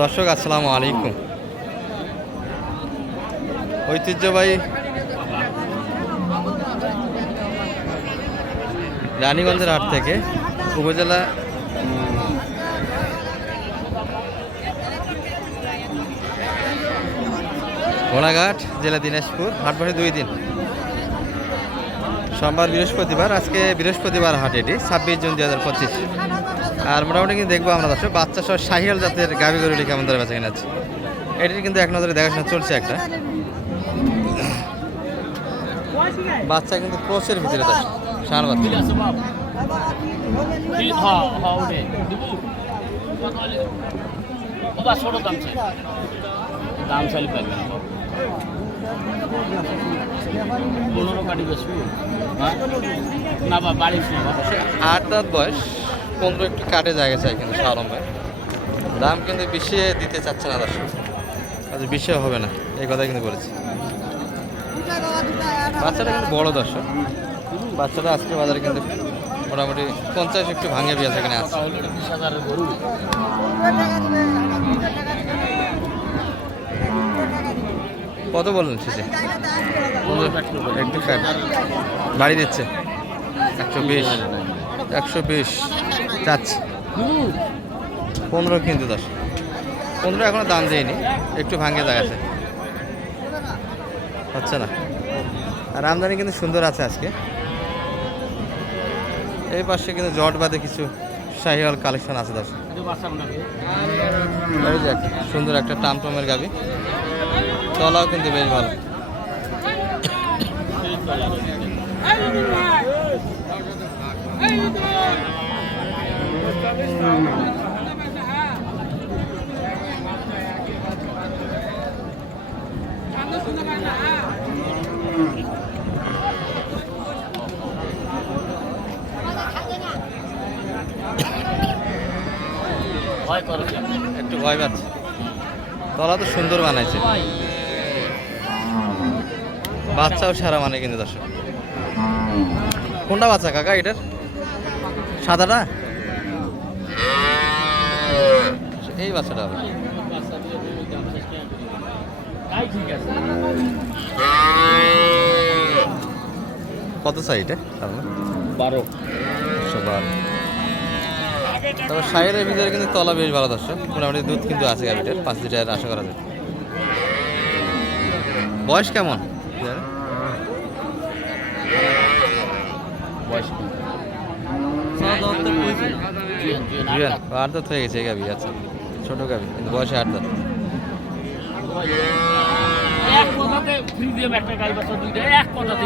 দর্শক, আসসালামু আলাইকুম। ঐতিহ্যবাহী রানীগঞ্জের হাট থেকে উপজেলা ঘোড়াঘাট, জেলা দিনাজপুর, হাট বসে দুই দিন। সোমবার বৃহস্পতিবার, আজকে বৃহস্পতিবার হাট এটি, ছাব্বিশ জুন দুই হাজার পঁচিশ। আর মোটামুটি কিন্তু দেখব আমরা দর্শক বাচ্চা সহ শাহিয়াল জাতের গাভি গরুটি কেমন ধরে বেঁচে কিনা আছে। এটির কিন্তু এক নজরে দেখাশোনা চলছে একটা। বাচ্চা কিন্তু ক্রোসের ভিতরে ষাঁড় বাচ্চা। হ্যাঁ ওটাই দিব বাবা ছোট দাম চালি পারবে না পনেরো কাটি বেশি না বা বাড়ি আট দাঁত বয়স। পনেরো একটু কাটে জায়গা চাই কিন্তু ভাই দাম কিন্তু বেশি দিতে চাচ্ছে না দর্শক। আচ্ছা বেশি হবে না, এই কথা কিন্তু বলেছি। বাচ্চাটা কিন্তু বড় দর্শক। বাচ্চাটা আজকে বাজারে কিন্তু মোটামুটি পঞ্চাশ একটু ভাঙে বিয়াছে এখানে আছে। কত বললেন শেষে? একটু বাড়ি দিচ্ছে। একশো বিশ। একশো বিশ। চাচ্ছে। পনেরো কিন্তু দশ। পনেরো এখনও দাম দেয়নি, একটু ভাঙে দেখাচ্ছে হচ্ছে না। আর আমদানি কিন্তু সুন্দর আছে আজকে। এই পাশে কিন্তু জট বাদে কিছু শাহিওয়াল কালেকশন আছে দশ সুন্দর একটা টামটমের গাবি। তলাও কিন্তু বেশ ভালো। একটু ভয় তলা তো সুন্দর বানাইছে। বাচ্চাও সারা মানে কিন্তু দর্শক। কোনটা বাচ্চা, কাকা এটার? সাদাটা? এই বাচ্চাটা কত চাই এটা? বারো। একশো বারো। তবে সাইডের ভিতরে কিন্তু তলা বেশ ভালো দর্শক। মোটামুটি দুধ কিন্তু আছে গাভিটার পাঁচ লিটার আশা করা যায়। বয়স কেমন? বয়স আট দাঁত হয়ে গেছে গাভি আচ্ছা। ছোটো গাভি কিন্তু বয়সে আট দাঁত। এক কথাতে ফ্রি দিয়ে একটা গাড়ি বাচ্চা দুইটা এক কথাতে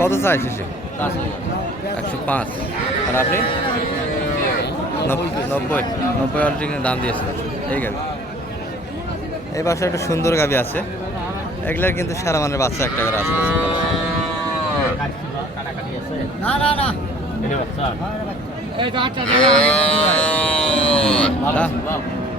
কত চাই শেষে একশো পাঁচ। আর আপনি? নব- নব্বই। নব্বই অলরেডি দাম দিয়েছে এই গাবি। এই পাশে একটা সুন্দর গাবি আছে। এগুলার কিন্তু সারা মানের বাচ্চা একটা করে আছে।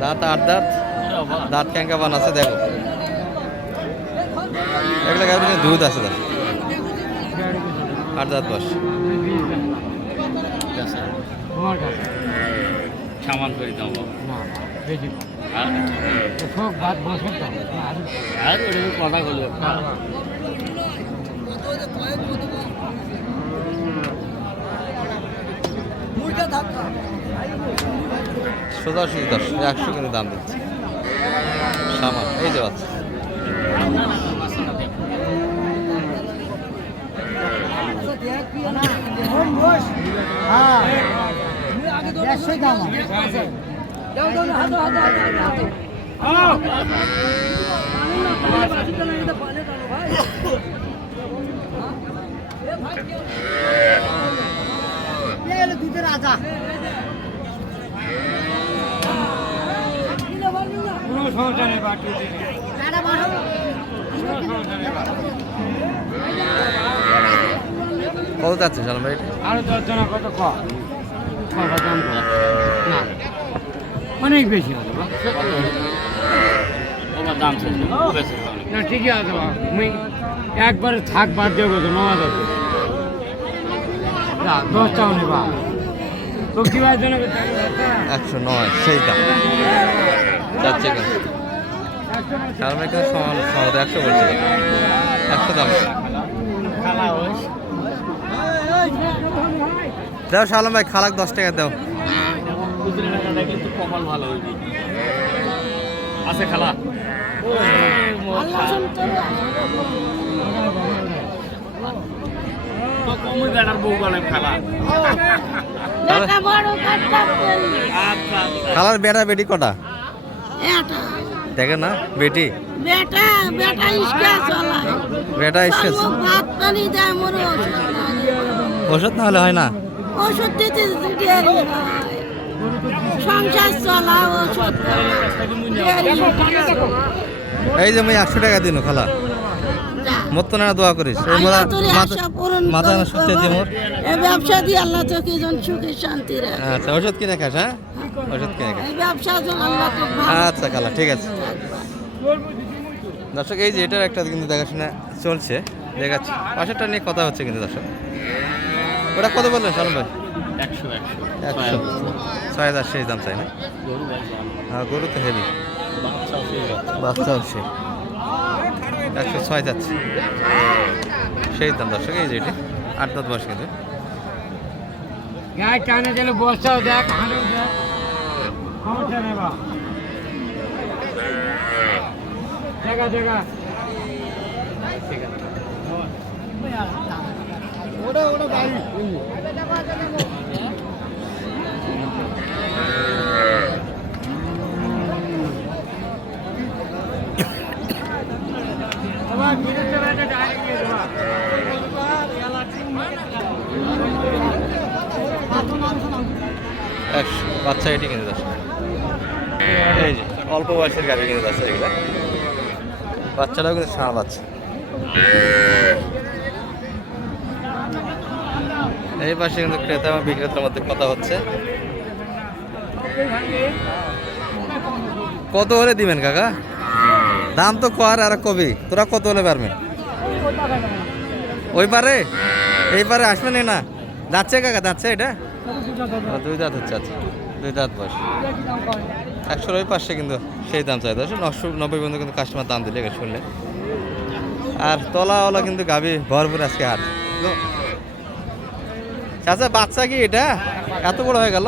দাঁত আট দাঁত। দাঁত ক্যাঙ্কা বান আছে দেখো। এগুলো কিন্তু দুধ আছে দাঁত আট দাঁত বস তোমার কাছে সামান করে দাও। না বেশি আর? সব বাদ বসে তো। আর? ওটা কথা বলবে সোজাসুজি দশ একশো কিন্তু দাম দিচ্ছে। সামান এই যে বাচ্চা। হ্যাঁ। দুধের রাজা কোনো সমস্যা নেই বাটি কত যাচ্ছে সালাম ভাই? আরও দশ জন কত কম কথা দাম করা না। অনেক বেশি দাম অনেক না ঠিকই আছে বা? একবারে থাক বাদ দিয়ে গেছো নয় আছে না দশটা হলে বা। তো কি ভাই জন্য একশো নয় সেই দাম। যাচ্ছে কেন? কারণ এখানে সমান সমান একশো বলছিল একশো দাম। দাও সালাম ভাই খালাক দশ টাকা দাও। আছে খালা। আচ্ছা আচ্ছা। খালার বেটা বেটি কটা? এটা দেখে না বেটি? বেটা বেটা ইসকা চলায়। বেটা এসছে ভাত পানি দেয় মোর ওষুধ না হলে হয় না? ওষুধ দিতে দেরি হয়। সংসার চলা ওষুধ এই যে আমি একশো টাকা দিন খালা। মত না দোয়া করিস। মাথা না সুখে দিয়ে মোর। এই ব্যবসা দিয়ে আল্লাহ তোকে সুখে শান্তি রাখে। আচ্ছা ওষুধ কিনে খাস হ্যাঁ? ওষুধ কিনে খাস। এই ব্যবসা যেন আল্লাহ আচ্ছা খালা ঠিক আছে। দর্শক এই যে এটার একটা কিন্তু দেখাশোনা চলছে। দেখাচ্ছি। পাশেরটা নিয়ে কথা হচ্ছে কিন্তু দর্শক। ওটা কত বললেন সালম ভাই? একশো একশো। ছয় হাজার শেষ দাম চাই না? গরু হ্যাঁ গরু তো হেভি বাচ্চা হচ্ছে একশো ছয় যাচ্ছে। সেই দাম দর্শক এই যে এটি। আট দশ বয়স কিন্তু। টানে বসাও দেখ দেখা। বাচ্চা এটি কিন্তু দর্শক এই যে, অল্প বয়সের গাড়ি কিন্তু দর্শক এগুলো। বাচ্চাটাও কিন্তু সারা বাচ্চা এই পাশে কিন্তু ক্রেতা এবং বিক্রেতার মধ্যে কথা হচ্ছে। কত হলে দিবেন কাকা? দাম তো কর আর কবি, তোরা কত হলে পারবেন ওই পারে? এই পারে আসবেন না যাচ্ছে কাকা, যাচ্ছে এটা? দুই দাঁত হচ্ছে আচ্ছা। দুই দাঁত বয়স। একশোর ওই পাশে কিন্তু সেই দাম চাই। দশ, নশো, নব্বই পর্যন্ত কিন্তু কাস্টমার দাম দিলে শুনলে। আর তলাওয়ালা কিন্তু গাবি ভরপুর আজকে হাট। চাচা বাচ্চা কি এটা? এত বড় হয়ে গেল?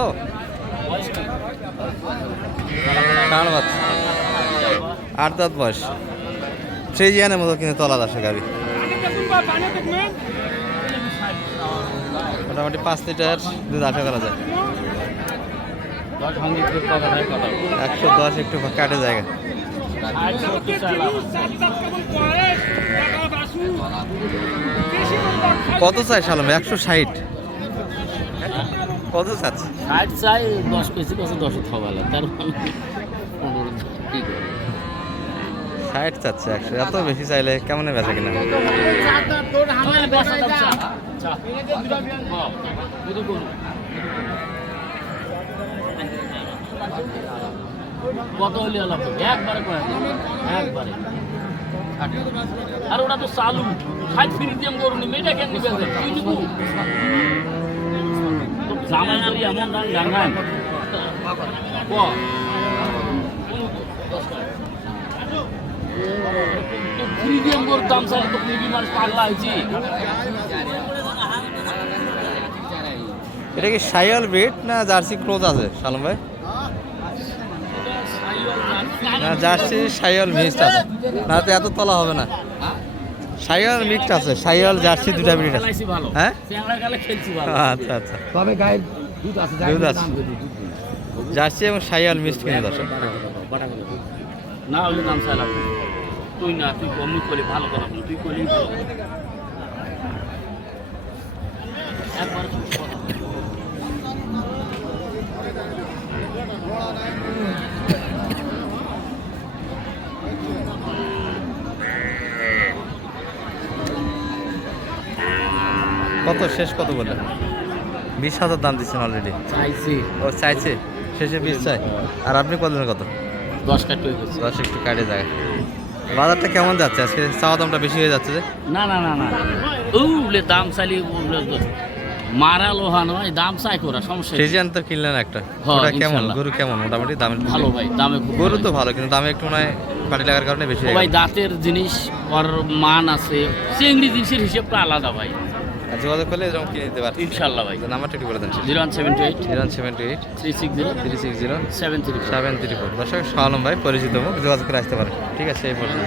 বাচ্চা। আট দাঁত বয়স। ফ্রিজিয়ানের মতো কিন্তু তলা দাসে গাবি মোটামুটি পাঁচ লিটার দুধ আশা করা যায়। একশো দশ একটু কাটে জায়গা। কত চাই সালাম একশো ষাট। কত চাচ্ছে? ষাট চাই দশ কেজি কত? দশ থবালে তার মানে পনেরো কি করে ষাট চাচ্ছে একশো। এত বেশি চাইলে কেমন বেচা কিনা? কত হলে একবারে একবারে। আর ওটা তো চালু। ষাট ফিরি দিয়ে করুন মেয়েটা কেন নিবে তুই নিবু জামাই এমন তো মানুষ পাগলা হয়েছি। এটা কি সাইয়াল ব্রিড না জার্সি ক্লোজ আছে সালাম ভাই? না জার্সি সাইয়াল মিক্সড আছে। না তো এত তলা হবে না। সাইয়াল মিক্সড আছে সাইয়াল জার্সি দুটা ব্রিড আছে। ভালো। হ্যাঁ? চ্যাংড়া গেলে খেলছি ভালো। আচ্ছা আচ্ছা। তবে গায়ে দুধ আছে দুধ আছে। জার্সি এবং সাইয়াল মিক্সড কিনে দর্শক। না হলে দাম চাইলাম তুই না তুই কমই করলি ভালো কথা তুই করলি ভালো একবার কত শেষ কত বললেন বিশ হাজার দাম দিচ্ছেন অলরেডি চাইছি। ও চাইছে? শেষে বিশ চাই। আর আপনি কত কত? দশ কাট দশ একটু কাটে যায়। বাজারটা কেমন যাচ্ছে? আজকে চাওয়া দামটা বেশি হয়ে যাচ্ছে যে? না না না না। উলে দাম উলে মারা লোহা নয় দাম চাই করা সমস্যা। ফ্রিজিয়ান তো কিনলেন একটা। হ্যাঁ, ওটা কেমন? গরু কেমন? মোটামুটি দামে ভালো ভাই দামে গরু তো ভালো কিন্তু দামে একটু মনে হয় পাটি লাগার কারণে বেশি ভাই দাঁতের জিনিস ওর মান আছে চিংড়ি জিনিসের হিসেবটা আলাদা ভাই। যোগাযোগ করলে এরকম কিনে দিতে পারছি ইনশাল্লাহ ভাই। নাম্বারটা একটু বলে দেন zero one seven two eight. Zero seven two eight. Three six zero. Three six zero. Seven three seven three four. দর্শক শাহ আলম ভাই পরিচিত মুখ যোগাযোগ করে আসতে পারেন। ঠিক আছে এই পর্যন্ত।